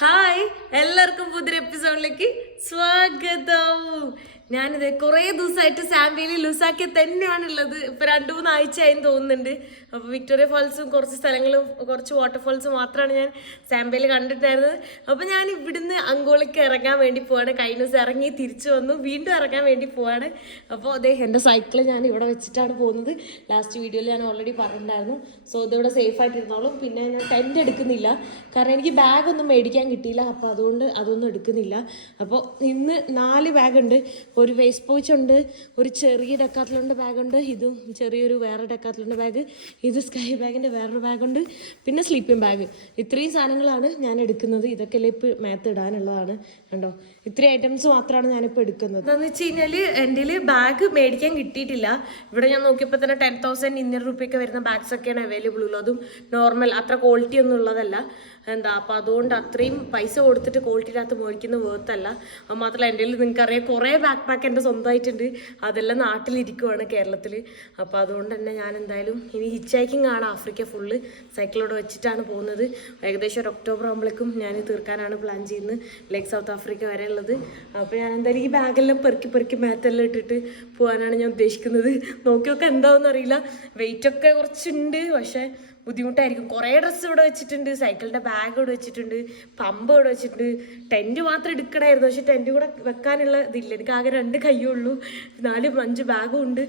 Hi, എല്ലാവർക്കും പുതിയൊരു എപ്പിസോഡിലേക്ക് സ്വാഗതം. ഞാനിത് കുറേ ദിവസമായിട്ട് സാംബേലി ലൂസാക്കിയ തന്നെയാണുള്ളത്. ഇപ്പം 2-3 ആഴ്ചയായി തോന്നുന്നുണ്ട്. അപ്പോൾ വിക്ടോറിയ ഫാൾസും കുറച്ച് സ്ഥലങ്ങളും കുറച്ച് വാട്ടർഫാൾസും മാത്രമാണ് ഞാൻ സാംബേലി കണ്ടിട്ടുണ്ടായിരുന്നത്. അപ്പോൾ ഞാൻ ഇവിടുന്ന് അങ്കോളയ്ക്ക് ഇറങ്ങാൻ വേണ്ടി പോവാണ്. കഴിഞ്ഞ ദിവസം ഇറങ്ങി തിരിച്ചു വന്നു, വീണ്ടും ഇറങ്ങാൻ വേണ്ടി പോവാണ്. അപ്പോൾ അതേ എൻ്റെ സൈക്കിൾ ഞാൻ ഇവിടെ വെച്ചിട്ടാണ് പോകുന്നത്. ലാസ്റ്റ് വീഡിയോയിൽ ഞാൻ ഓൾറെഡി പറഞ്ഞിട്ടുണ്ടായിരുന്നു. സോ ഇതിവിടെ സേഫായിട്ടിരുന്നോളും. പിന്നെ ഞാൻ ടെൻറ്റ് എടുക്കുന്നില്ല, കാരണം എനിക്ക് ബാഗൊന്നും മേടിക്കാൻ കിട്ടിയില്ല. അപ്പോൾ അതുകൊണ്ട് അതൊന്നും എടുക്കുന്നില്ല. അപ്പോൾ ഇന്ന് 4 ബാഗുണ്ട്. ഒരു വേസ്റ്റ് പൗച്ച് ഉണ്ട്, ഒരു ചെറിയ ഡെക്കാത്തലോണിൻ്റെ ബാഗുണ്ട്, ഇതും ചെറിയൊരു വേറെ ഡെക്കാത്തലോണിൻ്റെ ബാഗ്, ഇത് സ്കൈ ബാഗിൻ്റെ വേറൊരു ബാഗുണ്ട്, പിന്നെ സ്ലീപ്പിംഗ് ബാഗ്. ഇത്രയും സാധനങ്ങളാണ് ഞാൻ എടുക്കുന്നത്. ഇതൊക്കെ അല്ലേ ഇപ്പോൾ മേത്ത് ഇടാനുള്ളതാണ്. കണ്ടോ, ഇത്രയും ഐറ്റംസ് മാത്രമാണ് ഞാനിപ്പോൾ എടുക്കുന്നത്. എന്താണെന്ന് വെച്ച് കഴിഞ്ഞാൽ എൻ്റെ ബാഗ് മേടിക്കാൻ കിട്ടിയിട്ടില്ല. ഇവിടെ ഞാൻ നോക്കിയപ്പോൾ തന്നെ 10,200 രൂപയൊക്കെ വരുന്ന ബാഗ്സൊക്കെയാണ് അവൈലബിൾ ഉള്ളത്. അതും നോർമൽ, അത്ര ക്വാളിറ്റി ഒന്നും ഉള്ളതല്ല. അപ്പോൾ അതുകൊണ്ട് അത്രയും പൈസ കൊടുത്തിട്ട് ക്വാളിറ്റി ഇല്ലാത്ത മേടിക്കുന്ന വേർത്തല്ല. അത് മാത്രമല്ല എൻ്റെ നിങ്ങൾക്കറിയാം കുറേ ബാക്ക് പാക്ക് എൻ്റെ സ്വന്തമായിട്ടുണ്ട്. അതെല്ലാം നാട്ടിലിരിക്കുവാണ് കേരളത്തിൽ. അപ്പോൾ അതുകൊണ്ട് തന്നെ ഞാൻ എന്തായാലും ഇനി ഹിച്ച് ഹൈക്കിംഗ് ആണ് ആഫ്രിക്ക ഫുള്ള്. സൈക്കിളോടെ വെച്ചിട്ടാണ് പോകുന്നത്. ഏകദേശം ഒരു ഒക്ടോബർ ആകുമ്പോഴേക്കും ഞാൻ തീർക്കാനാണ് പ്ലാൻ ചെയ്യുന്നത്, ലൈക്ക് സൗത്ത് ആഫ്രിക്ക വരെ ഉള്ളത്. അപ്പോൾ ഞാൻ എന്തായാലും ഈ ബാഗെല്ലാം പെറുക്കി മാത്തെല്ലാം ഇട്ടിട്ട് പോകാനാണ് ഞാൻ ഉദ്ദേശിക്കുന്നത്. നോക്കിയൊക്കെ എന്താണെന്ന് അറിയില്ല. വെയിറ്റൊക്കെ കുറച്ചുണ്ട്, പക്ഷേ ബുദ്ധിമുട്ടായിരിക്കും. കുറേ ഡ്രസ്സ് ഇവിടെ വെച്ചിട്ടുണ്ട്, സൈക്കിളിൻ്റെ ബാഗ് ഇവിടെ വെച്ചിട്ടുണ്ട്, പമ്പ് ഇവിടെ വെച്ചിട്ടുണ്ട്. ടെൻറ്റ് മാത്രം എടുക്കണമായിരുന്നു, പക്ഷെ ടെൻറ്റ് കൂടെ വെക്കാനുള്ള ഇതില്ല. എനിക്ക് ആകെ 2 കയ്യുള്ളൂ, 4-5 ബാഗും ഉണ്ട്,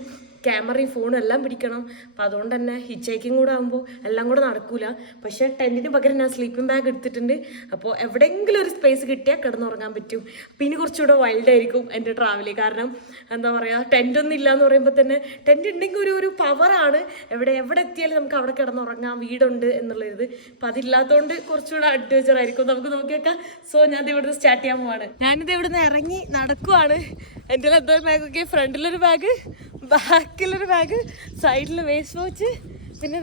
ക്യാമറയും ഫോണും എല്ലാം പിടിക്കണം. അപ്പം അതുകൊണ്ട് തന്നെ ഹിച്ച് ഹൈക്കിങ് കൂടെ ആകുമ്പോൾ എല്ലാം കൂടെ നടക്കൂല. പക്ഷേ ടെൻറ്റിന് പകരം ഞാൻ സ്ലീപ്പിംഗ് ബാഗ് എടുത്തിട്ടുണ്ട്. അപ്പോൾ എവിടെയെങ്കിലും ഒരു സ്പേസ് കിട്ടിയാൽ കിടന്നുറങ്ങാൻ പറ്റും. അപ്പോൾ ഇനി കുറച്ചുകൂടെ വൈൽഡായിരിക്കും എൻ്റെ ട്രാവൽ. കാരണം എന്താ പറയുക, ടെൻറ്റൊന്നും ഇല്ല എന്ന് പറയുമ്പോൾ തന്നെ ടെൻറ്റ് ഉണ്ടെങ്കിൽ ഒരു പവറാണ്. എവിടെ എത്തിയാലും നമുക്ക് അവിടെ കിടന്നുറങ്ങാം, വീടുണ്ട് എന്നുള്ളത്. അപ്പം അതില്ലാത്തതുകൊണ്ട് കുറച്ചുകൂടെ അഡ്വഞ്ചർ ആയിരിക്കും. നമുക്ക് നോക്കിയേക്കാം. സോ ഞാനിത് ഇവിടുന്ന് സ്റ്റാർട്ട് ചെയ്യാൻ പോവാണ്. ഞാനിത് ഇവിടുന്ന് ഇറങ്ങി നടക്കുവാണ്. എൻ്റെ എന്തോ ബാഗൊക്കെ, ഫ്രണ്ടിലൊരു ബാഗ്, ബാക്കിലൊരു ബാഗ്, സൈഡിൽ വേസ്റ്റ് പൗച്ച്, പിന്നെ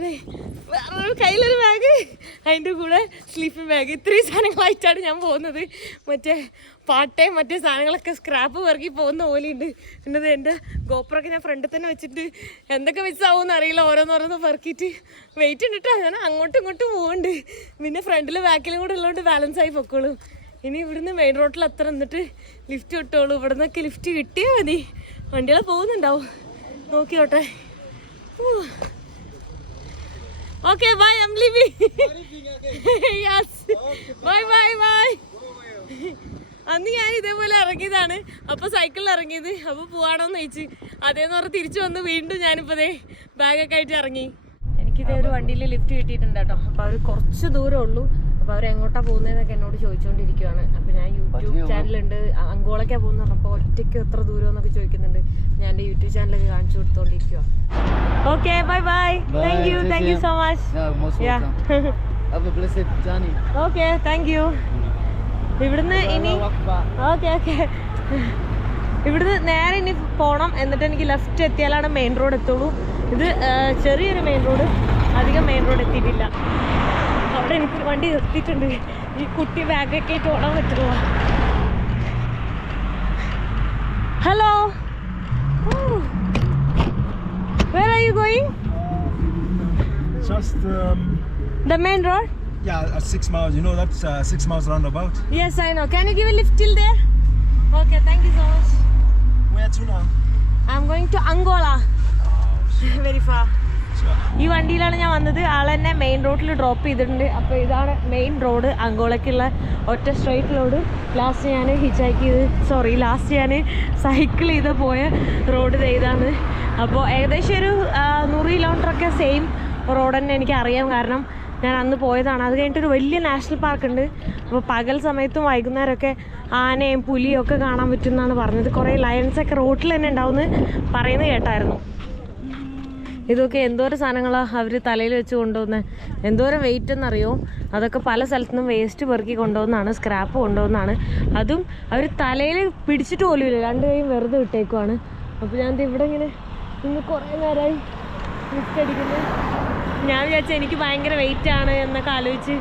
വേറൊരു കയ്യിലൊരു ബാഗ്, അതിൻ്റെ കൂടെ സ്ലീപ്പിംഗ് ബാഗ്. ഇത്രയും സാധനങ്ങളായിട്ടാണ് ഞാൻ പോകുന്നത്. മറ്റേ പാട്ടയും മറ്റേ സാധനങ്ങളൊക്കെ സ്ക്രാപ്പ് പെറുക്കി പോകുന്ന പോലെയുണ്ട്. പിന്നെ എൻ്റെ ഗോപ്രൊക്കെ ഞാൻ ഫ്രണ്ടിൽ തന്നെ വെച്ചിട്ട് എന്തൊക്കെ മിസ്സാവുമെന്ന് അറിയില്ല. ഓരോന്നോരോന്ന് പെറുക്കിയിട്ട് വെയിറ്റ് ഉണ്ടിട്ടാണ് ഞാൻ അങ്ങോട്ടും ഇങ്ങോട്ടും പോകുന്നുണ്ട്. പിന്നെ ഫ്രണ്ടിലും ബാക്കിലും കൂടെ ഉള്ളതുകൊണ്ട് ബാലൻസ് ആയി പൊക്കോളും. ഇനി ഇവിടുന്ന് മെയിൻ റോഡിൽ അത്ര എന്നിട്ട് ലിഫ്റ്റ് കിട്ടുള്ളൂ. ഇവിടെ നിന്നൊക്കെ ലിഫ്റ്റ് കിട്ടിയാൽ മതി. വണ്ടികൾ പോകുന്നുണ്ടാവും, നോക്കിയോട്ടെ. Okay, bye, I am leaving. Yes, bye. അന്ന് ഞാൻ ഇതേപോലെ ഇറങ്ങിയതാണ്. അപ്പോൾ സൈക്കിളിൽ ഇറങ്ങിയത്. അപ്പോൾ പോവാണോന്ന് ചോദിച്ച് അതേന്ന് പറഞ്ഞ് തിരിച്ചു വന്ന് വീണ്ടും ഞാനിപ്പോൾ ബാഗൊക്കെ ആയിട്ട് ഇറങ്ങി. എനിക്കിതേ ഒരു വണ്ടിയിൽ ലിഫ്റ്റ് കിട്ടിയിട്ടുണ്ട് കേട്ടോ. അപ്പോൾ അവർ കുറച്ച് ദൂരമേ ഉള്ളൂ. അപ്പോൾ അവരെങ്ങോട്ടാണ് പോകുന്നതെന്നൊക്കെ എന്നോട് ചോദിച്ചുകൊണ്ടിരിക്കുകയാണ്. അപ്പോൾ ഞാൻ യൂട്യൂബ് ചാനലുണ്ട്, അങ്കോളയ്ക്കാണ് പോകുന്നത്. അപ്പോൾ ഒറ്റയ്ക്ക് എത്ര ദൂരം എന്നൊക്കെ ചോദിക്കുന്നുണ്ട്. ഞാൻ എൻ്റെ യൂട്യൂബ് ചാനലൊക്കെ കാണിച്ചു കൊടുത്തോണ്ടിരിക്കുക. Okay, bye. Thank you so much. Okay, thank you. ഇവിടുന്ന് ഇനി ഓക്കെ ഇവിടുന്ന് നേരെ ഇനി പോകണം. എന്നിട്ട് എനിക്ക് ലെഫ്റ്റ് എത്തിയാലാണ് മെയിൻ റോഡ് എത്തുള്ളൂ. ഇത് ചെറിയൊരു മെയിൻ റോഡ്, അധികം മെയിൻ റോഡ് എത്തിയിട്ടില്ല. അവിടെ എനിക്ക് വണ്ടി നിർത്തിയിട്ടുണ്ട്. ഈ കുട്ടി ബാഗൊക്കെ ആയിട്ട് ഓടാൻ പറ്റുള്ളൂ. Hello, where are you going? Just The main road? yeah, 6 miles. You know that's 6 miles roundabout. Yes, I know. Can you give a lift till there? Okay, thank you so much. Where to now? I'm going to Angola. Very far. ഈ വണ്ടിയിലാണ് ഞാൻ വന്നത്. ആളെന്നെ main റോഡിൽ drop ചെയ്തിട്ടുണ്ട്. അപ്പോൾ ഇതാണ് main road, അങ്കോളയ്ക്കുള്ള ഒറ്റ straight road. Last ഞാൻ ലാസ്റ്റ് ഞാൻ സൈക്കിൾ ചെയ്ത് പോയ റോഡ് ഇതാണ്. അപ്പോൾ ഏകദേശം ഒരു 100 കിലോമീറ്ററൊക്കെ സെയിം റോഡ് തന്നെ എനിക്കറിയാം, കാരണം ഞാൻ അന്ന് പോയതാണ്. അത് കഴിഞ്ഞിട്ടൊരു വലിയ നാഷണൽ പാർക്കുണ്ട്. അപ്പോൾ പകൽ സമയത്തും വൈകുന്നേരമൊക്കെ ആനയും പുലിയും ഒക്കെ കാണാൻ പറ്റും എന്നാണ് പറഞ്ഞത്. കുറേ ലയൺസൊക്കെ റോഡിൽ തന്നെ ഉണ്ടാവുമെന്ന് പറയുന്നത് കേട്ടായിരുന്നു. ഇതൊക്കെ എന്തോരം സാധനങ്ങളാണ് അവർ തലയിൽ വെച്ച് കൊണ്ടുപോകുന്നത്. എന്തോരം വെയിറ്റ് എന്നറിയോ. അതൊക്കെ പല സ്ഥലത്തുനിന്നും വേസ്റ്റ് പെറുക്കി കൊണ്ടുപോകുന്നതാണ്, സ്ക്രാപ്പ് കൊണ്ടുപോകുന്നതാണ്. അതും അവർ തലയിൽ പിടിച്ചിട്ട് പോലും ഇല്ല, 2 കൈയും വെറുതെ വിട്ടേക്കുവാണ്. അപ്പോൾ ഞാൻ ഇവിടെ ഇങ്ങനെ ഇന്ന് കുറേ നേരമായി ലിഫ്റ്റ് അടിക്കുന്നത്. ഞാൻ വിചാരിച്ചാൽ എനിക്ക് ഭയങ്കര വെയിറ്റാണ് എന്നൊക്കെ ആലോചിച്ച്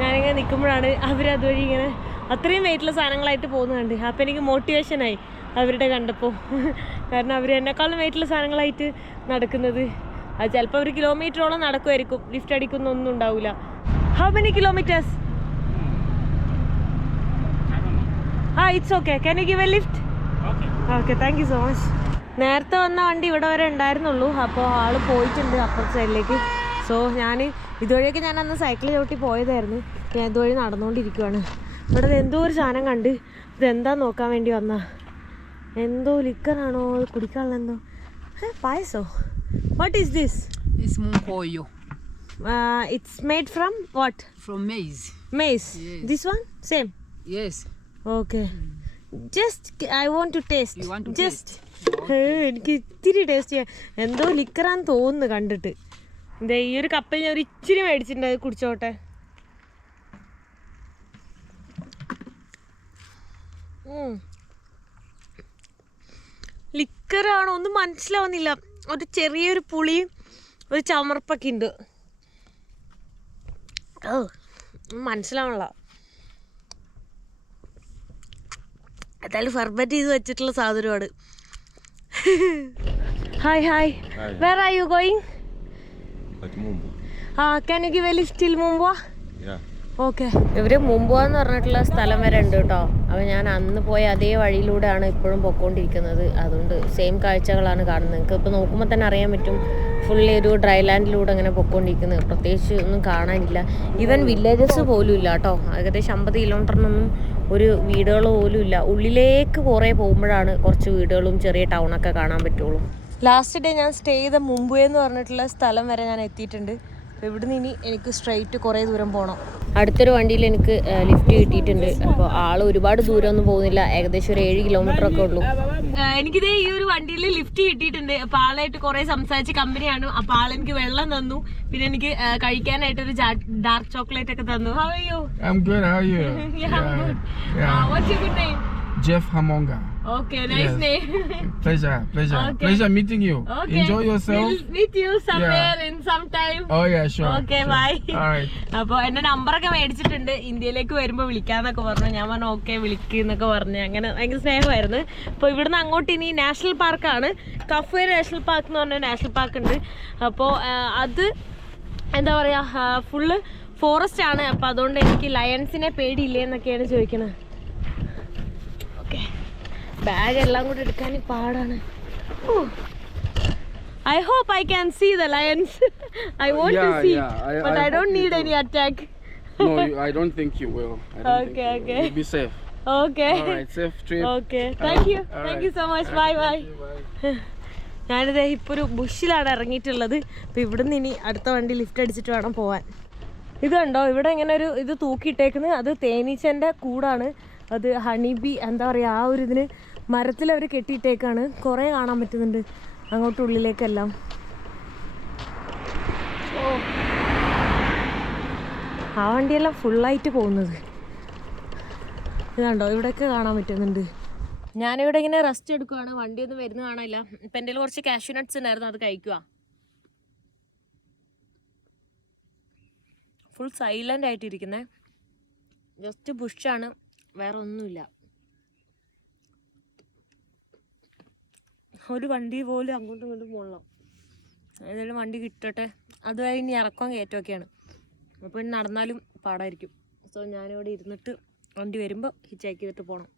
ഞാനിങ്ങനെ നിൽക്കുമ്പോഴാണ് അവരതുവഴി ഇങ്ങനെ അത്രയും വെയിറ്റുള്ള സാധനങ്ങളായിട്ട് പോകുന്നുണ്ട്. അപ്പോൾ എനിക്ക് മോട്ടിവേഷനായി അവരുടെ കണ്ടപ്പോൾ. കാരണം അവർ എന്നെക്കാളും വെയിറ്റുള്ള സാധനങ്ങളായിട്ട് നടക്കുന്നത്. അത് ചിലപ്പോൾ ഒരു കിലോമീറ്ററോളം നടക്കുമായിരിക്കും, ലിഫ്റ്റ് അടിക്കുന്നൊന്നും ഉണ്ടാവില്ല. How many kilometres? It's okay. Can you give a lift? Okay, thank you so much. നേരത്തെ വന്ന വണ്ടി ഇവിടെ വരെ ഉണ്ടായിരുന്നുള്ളൂ. അപ്പോൾ ആള് പോയിട്ടുണ്ട് അപ്പുറത്തെ സൈഡിലേക്ക്. സോ ഇതുവഴിയൊക്കെ ഞാൻ അന്ന് സൈക്കിൾ ചവിട്ടി പോയതായിരുന്നു. ഞാൻ ഇതുവഴി നടന്നുകൊണ്ടിരിക്കുവാണ്. ഇവിടെ എന്തോ ഒരു സാധനം കണ്ട് ഇതെന്താ നോക്കാൻ വേണ്ടി വന്നാ. എന്തോ ലിക്കറാണോ കുടിക്കാനുള്ള എന്തോ പായസോ? What is this? It's munkoyo It's made from what? from maize. Maize. Yes. This one? Same? Yes. Okay. Just I want to taste. You want to Just എനിക്ക് ഇത്തിരി ടേസ്റ്റ് ചെയ്യാം. എന്തോ ലിക്കറാന്ന് തോന്നുന്നു കണ്ടിട്ട്. എന്താ ഈ ഒരു കപ്പിൽ ഞാൻ ഒരു ഇച്ചിരി മേടിച്ചിട്ടുണ്ട്, അത് കുടിച്ചോട്ടെ. ലിക്കറാണോ ഒന്നും മനസ്സിലാവുന്നില്ല. ഒരു ചെറിയൊരു പുളിയും ഒരു ചമർപ്പൊക്കെ ഉണ്ട്. മനസ്സിലാവണല്ലോ. എന്തായാലും ഫെർമെന്റ് ചെയ്ത് വെച്ചിട്ടുള്ള സാധനമാണ്. Hi hi. Where are you going? Can you give a lift till മുമ്പോ? ഓക്കെ. ഇവര് മുമ്പോ എന്ന് പറഞ്ഞിട്ടുള്ള സ്ഥലം വരെ ഉണ്ട് കേട്ടോ. അപ്പോൾ ഞാൻ അന്ന് പോയ അതേ വഴിയിലൂടെയാണ് ഇപ്പോഴും പൊക്കോണ്ടിരിക്കുന്നത്. അതുകൊണ്ട് സെയിം കാഴ്ചകളാണ് കാണുന്നത്. നിങ്ങൾക്ക് ഇപ്പോൾ നോക്കുമ്പോൾ തന്നെ അറിയാൻ പറ്റും. ഫുള്ളി ഒരു ഡ്രൈ ലാൻഡിലൂടെ അങ്ങനെ പൊക്കോണ്ടിരിക്കുന്നത്. പ്രത്യേകിച്ച് ഒന്നും കാണാനില്ല. ഈവൻ വില്ലേജസ് പോലും ഇല്ല കേട്ടോ. ഏകദേശം 50 കിലോമീറ്ററിനൊന്നും ഒരു വീടുകൾ പോലും ഇല്ല. ഉള്ളിലേക്ക് കുറേ പോകുമ്പോഴാണ് കുറച്ച് വീടുകളും ചെറിയ ടൗണൊക്കെ കാണാൻ പറ്റുള്ളൂ. ലാസ്റ്റ് ഡേ ഞാൻ സ്റ്റേ ചെയ്ത മുംബൈ എന്ന് പറഞ്ഞിട്ടുള്ള സ്ഥലം വരെ ഞാൻ എത്തിയിട്ടുണ്ട്. അപ്പോൾ ഇവിടുന്ന് ഇനി എനിക്ക് സ്ട്രെയിറ്റ് കുറേ ദൂരം പോകണം. അടുത്തൊരു വണ്ടിയിൽ എനിക്ക് ലിഫ്റ്റ് കിട്ടിയിട്ടുണ്ട്. അപ്പോൾ ആൾ ഒരുപാട് ദൂരമൊന്നും പോകുന്നില്ല. ഏകദേശം ഒരു 7 കിലോമീറ്റർ ഒക്കെ ഉള്ളൂ. എനിക്കിതേ ഈ ഒരു വണ്ടിയിൽ ലിഫ്റ്റ് കിട്ടിയിട്ടുണ്ട്. അപ്പോൾ ആളായിട്ട് കുറേ സംസാരിച്ച കമ്പനിയാണ്. അപ്പോൾ ആളെനിക്ക് വെള്ളം തന്നു. പിന്നെ എനിക്ക് കഴിക്കാനായിട്ട് ഒരു ഡാർക്ക് ചോക്ലേറ്റ് ഒക്കെ തന്നു. How are you? I'm good. How are you? Yeah, I'm good. What's your good name? Jeff Hamonga. Okay, nice name. Pleasure. Okay. Pleasure meeting you. Okay. Enjoy yourself. We'll meet you somewhere in some time. Oh yeah, sure. Okay, sure. bye. All right. അപ്പോൾ എൻ്റെ നമ്പറൊക്കെ മേടിച്ചിട്ടുണ്ട്. ഇന്ത്യയിലേക്ക് വരുമ്പോൾ വിളിക്കാന്നൊക്കെ പറഞ്ഞു. ഞാൻ പറഞ്ഞു okay വിളിക്കുന്നൊക്കെ പറഞ്ഞു. അങ്ങനെ ഭയങ്കര സ്നേഹമായിരുന്നു. അപ്പോൾ ഇവിടുന്ന് അങ്ങോട്ട് ഇനി നാഷണൽ പാർക്കാണ്. കഫേ നാഷണൽ പാർക്ക് എന്ന് പറഞ്ഞ നാഷണൽ പാർക്ക് ഉണ്ട്. അപ്പോൾ അത് എന്താ പറയുക, ഫുള്ള് ഫോറസ്റ്റ് ആണ്. അപ്പോൾ അതുകൊണ്ട് എനിക്ക് ലയൺസിനെ പേടിയില്ലേ എന്നൊക്കെയാണ് ചോദിക്കുന്നത്. ഓക്കെ, ബാഗ് എല്ലാം കൂടെ എടുക്കാൻ പാടാണ്. I hope I can see the lions. I want to see, but I don't need any attack. No, I don't think you will. Okay, okay. You'll be safe. Okay. All right, safe trip. Okay, thank you. Thank you so much. Bye bye. ഞാനിത് ഇപ്പോൾ ഒരു ബുഷിലാണ് ഇറങ്ങിയിട്ടുള്ളത്. അപ്പോൾ ഇവിടുന്ന് ഇനി അടുത്ത വണ്ടി lift അടിച്ചിട്ട് വേണം പോവാൻ. ഇത് കണ്ടോ, ഇവിടെ ഇങ്ങനെ ഒരു ഇത് തൂക്കിയിട്ടേക്കുന്നത്, അത് തേനീച്ചൻ്റെ കൂടാണ്. അത് ഹണിബി എന്താ പറയുക, ആ ഒരു ഇതിന് മരത്തിലവർ കെട്ടിയിട്ടേക്കാണ്. കുറേ കാണാൻ പറ്റുന്നുണ്ട് അങ്ങോട്ടുള്ളിലേക്കെല്ലാം. ആ വണ്ടിയെല്ലാം ഫുള്ളായിട്ട് പോകുന്നത് ഇത് കണ്ടോ, ഇവിടെയൊക്കെ കാണാൻ പറ്റുന്നുണ്ട്. ഞാനിവിടെ ഇങ്ങനെ റെസ്റ്റ് എടുക്കുവാണ്. വണ്ടിയൊന്നും വരുന്ന കാണാനില്ല. ഇപ്പം എൻ്റെ കുറച്ച് കാഷ്യൂ നട്ട്സ് ഉണ്ടായിരുന്നു, അത് കഴിക്കുക. ഫുൾ സൈലൻ്റ് ആയിട്ടിരിക്കുന്നത്. ജസ്റ്റ് ബുഷാണ്, വേറെ ഒന്നുമില്ല. ഒരു വണ്ടി പോലും അങ്ങോട്ടും ഇങ്ങോട്ടും പോകണം. ഏതായാലും വണ്ടി കിട്ടട്ടെ. അത് കഴിഞ്ഞ് ഇറക്കം കയറ്റമൊക്കെയാണ്. അപ്പോൾ ഇനി നടന്നാലും പാടായിരിക്കും. സോ ഞാനിവിടെ ഇരുന്നിട്ട് വണ്ടി വരുമ്പോൾ ഹിച്ചാക്ക് ചെയ്തിട്ട് പോകണം.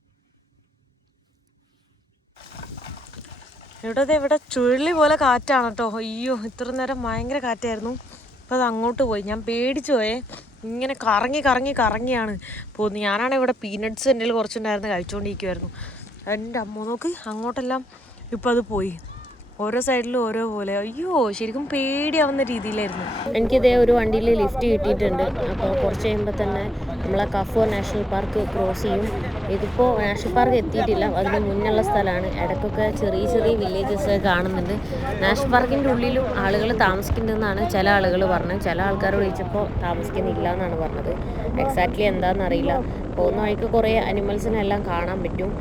ഇവിടെ ചുഴലി പോലെ കാറ്റാണ് കേട്ടോ. അയ്യോ, ഇത്ര നേരം ഭയങ്കര കാറ്റായിരുന്നു. അപ്പോൾ അത് അങ്ങോട്ട് പോയി. ഞാൻ പേടിച്ചു പോയേ. ഇങ്ങനെ കറങ്ങിയാണ് പോകുന്നത്. ഞാനാണെങ്കിൽ ഇവിടെ പീനട്ട്സ് എൻ്റെ കുറച്ചുണ്ടായിരുന്നു, കഴിച്ചുകൊണ്ടിരിക്കുമായിരുന്നു. എൻ്റെ അമ്മ നോക്ക്, അങ്ങോട്ടെല്ലാം ഇപ്പോൾ അത് പോയി. ഓരോ സൈഡിലും ഓരോ പോലെ. അയ്യോ, ശരിക്കും പേടിയാവുന്ന രീതിയിലായിരുന്നു. എനിക്കിതേ ഒരു വണ്ടിയിൽ ലിഫ്റ്റ് കിട്ടിയിട്ടുണ്ട്. അപ്പോൾ കുറച്ച് കഴിയുമ്പോൾ തന്നെ നമ്മളെ കഫോ നാഷണൽ പാർക്ക് ക്രോസ് ചെയ്യും. ഇതിപ്പോൾ നാഷണൽ പാർക്ക് എത്തിയിട്ടില്ല, അതിന് മുന്നുള്ള സ്ഥലമാണ്. ഇടയ്ക്കൊക്കെ ചെറിയ വില്ലേജസ് കാണുന്നുണ്ട്. നാഷണൽ പാർക്കിൻ്റെ ഉള്ളിലും ആളുകൾ താമസിക്കുന്നുണ്ടെന്നാണ് ചില ആളുകൾ പറഞ്ഞത്. ചില ആൾക്കാർ വിളിച്ചപ്പോൾ താമസിക്കുന്നില്ല എന്നാണ് പറഞ്ഞത്. എക്സാക്ട്ലി എന്താണെന്നറിയില്ല. പോകുന്ന വഴിക്ക് കുറേ അനിമൽസിനെല്ലാം കാണാൻ പറ്റും.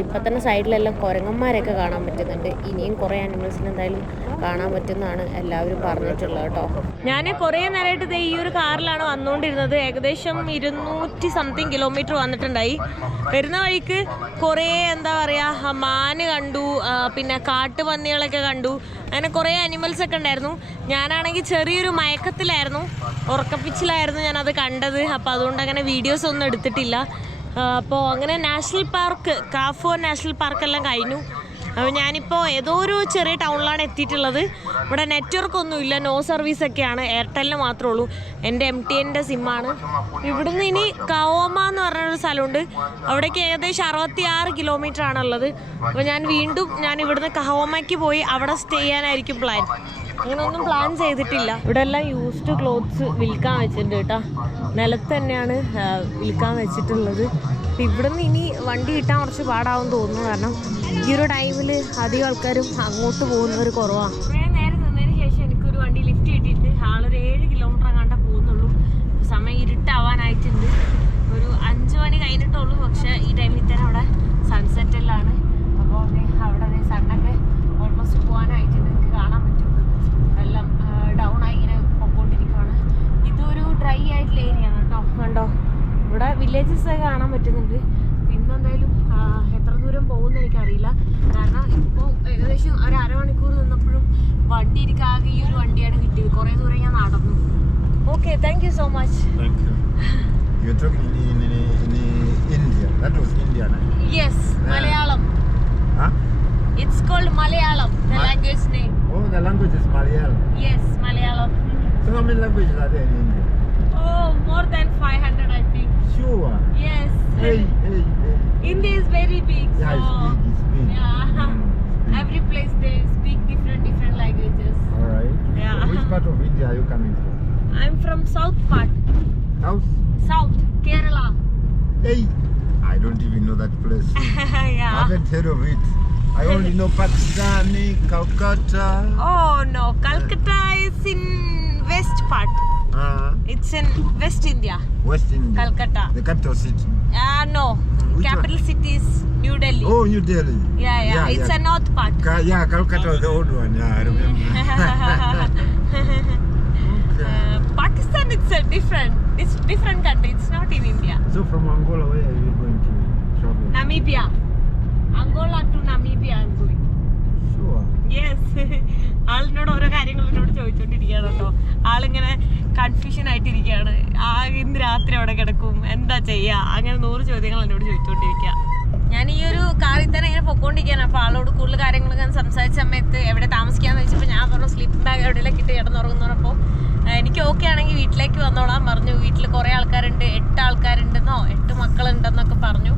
ഇപ്പം തന്നെ സൈഡിലെല്ലാം കുരങ്ങന്മാരൊക്കെ കാണാൻ പറ്റുന്നുണ്ട്. ഇനിയും കുറേ അനിമൽസിന് എന്തായാലും കാണാൻ പറ്റുമെന്നാണ് എല്ലാവരും പറഞ്ഞിട്ടുള്ളത് കേട്ടോ. ഞാൻ കുറേ നേരമായിട്ട് ഈ ഒരു കാറിലാണ് വന്നുകൊണ്ടിരുന്നത്. ഏകദേശം 200 സംതിങ് കിലോമീറ്റർ വന്നിട്ടുണ്ടായി. വരുന്ന വഴിക്ക് കുറേ എന്താ പറയുക, മാന് കണ്ടു, പിന്നെ കാട്ടുപന്നികളൊക്കെ കണ്ടു. അങ്ങനെ കുറേ അനിമൽസൊക്കെ ഉണ്ടായിരുന്നു. ഞാനാണെങ്കിൽ ചെറിയൊരു മയക്കത്തിലായിരുന്നു, ഉറക്കപ്പിച്ചിലായിരുന്നു ഞാനത് കണ്ടത്. അപ്പോൾ അതുകൊണ്ട് അങ്ങനെ വീഡിയോസ് ഒന്നും എടുത്തിട്ടില്ല. അപ്പോൾ അങ്ങനെ നാഷണൽ പാർക്ക്, കാഫോ നാഷണൽ പാർക്കെല്ലാം കഴിഞ്ഞു. അപ്പോൾ ഞാനിപ്പോൾ ഏതോ ഒരു ചെറിയ ടൗണിലാണ് എത്തിയിട്ടുള്ളത്. ഇവിടെ നെറ്റ്വർക്ക് ഒന്നുമില്ല, നോ സർവീസൊക്കെയാണ്, എയർടെല്ലിന് മാത്രമേ ഉള്ളൂ. എൻ്റെ MTNൻ്റെ സിമ്മാണ്. ഇവിടുന്ന് ഇനി കവോമ എന്ന് പറഞ്ഞൊരു സ്ഥലമുണ്ട്, അവിടേക്ക് ഏകദേശം 66 കിലോമീറ്റർ ആണുള്ളത്. അപ്പോൾ ഞാൻ ഇവിടുന്ന് കവോമയ്ക്ക് പോയി അവിടെ സ്റ്റേ ചെയ്യാനായിരിക്കും പ്ലാൻ. അങ്ങനെയൊന്നും പ്ലാൻ ചെയ്തിട്ടില്ല. ഇവിടെ എല്ലാം യൂസ്ഡ് ക്ലോത്ത്സ് വിൽക്കാൻ വെച്ചിട്ടുണ്ട് കേട്ടോ. നിലത്ത് തന്നെയാണ് വിൽക്കാൻ വെച്ചിട്ടുള്ളത്. അപ്പം ഇവിടുന്ന് ഇനി വണ്ടി കിട്ടാൻ കുറച്ച് പാടാവും തോന്നുന്നു. കാരണം ഈ ഒരു ടൈമിൽ അധികം ആൾക്കാരും അങ്ങോട്ട് പോകുന്നവർ കുറവാണ്. കുറേ നേരം നിന്നതിന് ശേഷം എനിക്കൊരു വണ്ടി ലിഫ്റ്റ് കിട്ടിയിട്ട് ആളൊരു 7 കിലോമീറ്റർ അങ്ങാണ്ടേ പോകുന്നുള്ളൂ. സമയം ഇരുട്ടാവാനായിട്ടുണ്ട്. ഒരു 5 മണി കഴിഞ്ഞിട്ടുള്ളൂ. പക്ഷേ ഈ ടൈമിൽ തന്നെ അവിടെ സൺസെറ്റെല്ലാണ്. അപ്പോൾ അവിടെ സണ്ണൊക്കെ ഓൾമോസ്റ്റ് പോകാനായിട്ടുണ്ട്. എനിക്ക് കാണാൻ പറ്റും എല്ലാം ഡൗൺ ആയി ഇങ്ങനെ പൊക്കോണ്ടിരിക്കുകയാണ്. ഇതൊരു ഡ്രൈ ആയിട്ടുള്ള ഏരിയയാണ് കേട്ടോ. കണ്ടോ, ഇവിടെ വില്ലേജസ് ഒക്കെ കാണാൻ പറ്റുന്നുണ്ട്. പിന്നെ എന്തായാലും എത്ര ദൂരം പോകുമെന്ന് എനിക്കറിയില്ല. കാരണം ഇപ്പോൾ ഏകദേശം ഒരു അരമണിക്കൂർ നിന്നപ്പോഴും വണ്ടി എനിക്കാകെ ഈ ഒരു വണ്ടിയാണ് കിട്ടിയത്. കുറേ ദൂരം ഞാൻ നടന്നു. Okay, thank you so much. Thank you. You're talking in India. That was India, right? Yes, Malayalam. Huh? It's called Malayalam, the language name. Oh, the language is Malayalam. Yes, Malayalam. So how many languages are there in India? Oh, more than 500, I think. Sure. Yes. Hey. India is very big. Yeah, so it's big. yeah. Big. Every place they speak different languages. All right. Yeah. So which part of India are you coming from? I'm from south part. South, Kerala. Hey. I don't even know that place. I Yeah. haven't heard of it. I only know Pakistani, Calcutta. Oh no, Calcutta is in west part. It's in West India. West India. Calcutta. The capital city. No. Which Capital city is New Delhi. Oh, New Delhi. Yeah. It's a north part. Yeah, Calcutta was the old one. Yeah, I remember. Okay. Pakistan, it's different country. It's not in India. So from Angola, where are you going to travel? Namibia. Angola to Namibia I'm going. Sure. Yes. ആളിനോട് ഓരോ കാര്യങ്ങൾ എന്നോട് ചോദിച്ചോണ്ടിരിക്കുകയാണ് കേട്ടോ. ആളിങ്ങനെ confusion ആയിട്ടിരിക്കുകയാണ്. ഇന്ന് രാത്രി അവിടെ കിടക്കും, എന്താ ചെയ്യുക, അങ്ങനെ 100 ചോദ്യങ്ങൾ എന്നോട് ചോദിച്ചോണ്ടിരിക്കുക. ഞാൻ ഈ ഒരു കാറിൽ തന്നെ ഇങ്ങനെ പൊക്കോണ്ടിരിക്കുകയാണ്. അപ്പോൾ ആളോട് കൂടുതൽ കാര്യങ്ങൾ ഞാൻ സംസാരിച്ച സമയത്ത് എവിടെ താമസിക്കാന്ന് വെച്ചപ്പോൾ ഞാൻ പറഞ്ഞു സ്ലീപ്പിംഗ് ബാഗ് എവിടെയെല്ലാം കിട്ടി കിടന്നുറങ്ങുന്നപ്പോൾ എനിക്ക് ഓക്കെ ആണെങ്കിൽ വീട്ടിലേക്ക് വന്നോളാൻ പറഞ്ഞു. വീട്ടിൽ കുറേ ആൾക്കാരുണ്ട്, 8 ആൾക്കാരുണ്ടെന്നോ 8 മക്കളുണ്ടെന്നൊക്കെ പറഞ്ഞു.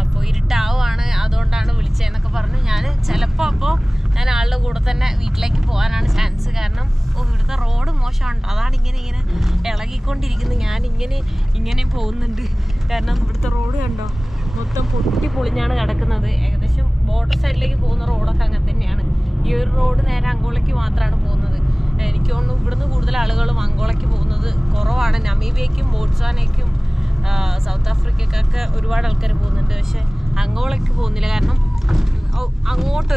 അപ്പോൾ ഇരുട്ടാവുകയാണ്, അതുകൊണ്ടാണ് വിളിച്ചതെന്നൊക്കെ പറഞ്ഞു. ചിലപ്പോൾ ഞാൻ ആളുടെ കൂടെ തന്നെ വീട്ടിലേക്ക് പോകാനാണ് ചാൻസ്. കാരണം ഇവിടുത്തെ റോഡ് മോശമാണ്. അതാണ് ഇങ്ങനെ ഇളകിക്കൊണ്ടിരിക്കുന്നത്. ഞാൻ ഇങ്ങനെയും പോകുന്നുണ്ട്. കാരണം ഇവിടുത്തെ റോഡ് കണ്ടോ, മൊത്തം പൊട്ടി പൊളിഞ്ഞാണ് കിടക്കുന്നത്. ഏകദേശം ബോർഡർ സൈഡിലേക്ക് പോകുന്ന റോഡൊക്കെ അങ്ങനെ തന്നെയാണ്. ഈ ഒരു റോഡ് നേരെ അങ്കോളയ്ക്ക് മാത്രമാണ് പോകുന്നത്. എനിക്ക് തോന്നുന്നു ഇവിടുന്ന് കൂടുതൽ ആളുകളും അങ്കോളയ്ക്ക് പോകുന്നത് കുറവാണ്. നമീബിയയ്ക്കും ബോട്സ്വാനയ്ക്കും സൗത്ത് ആഫ്രിക്കയ്ക്കൊക്കെ ഒരുപാട് ആൾക്കാർ പോകുന്നുണ്ട്. പക്ഷെ അങ്കോളയ്ക്ക് പോകുന്നില്ല. കാരണം അങ്ങോട്ട്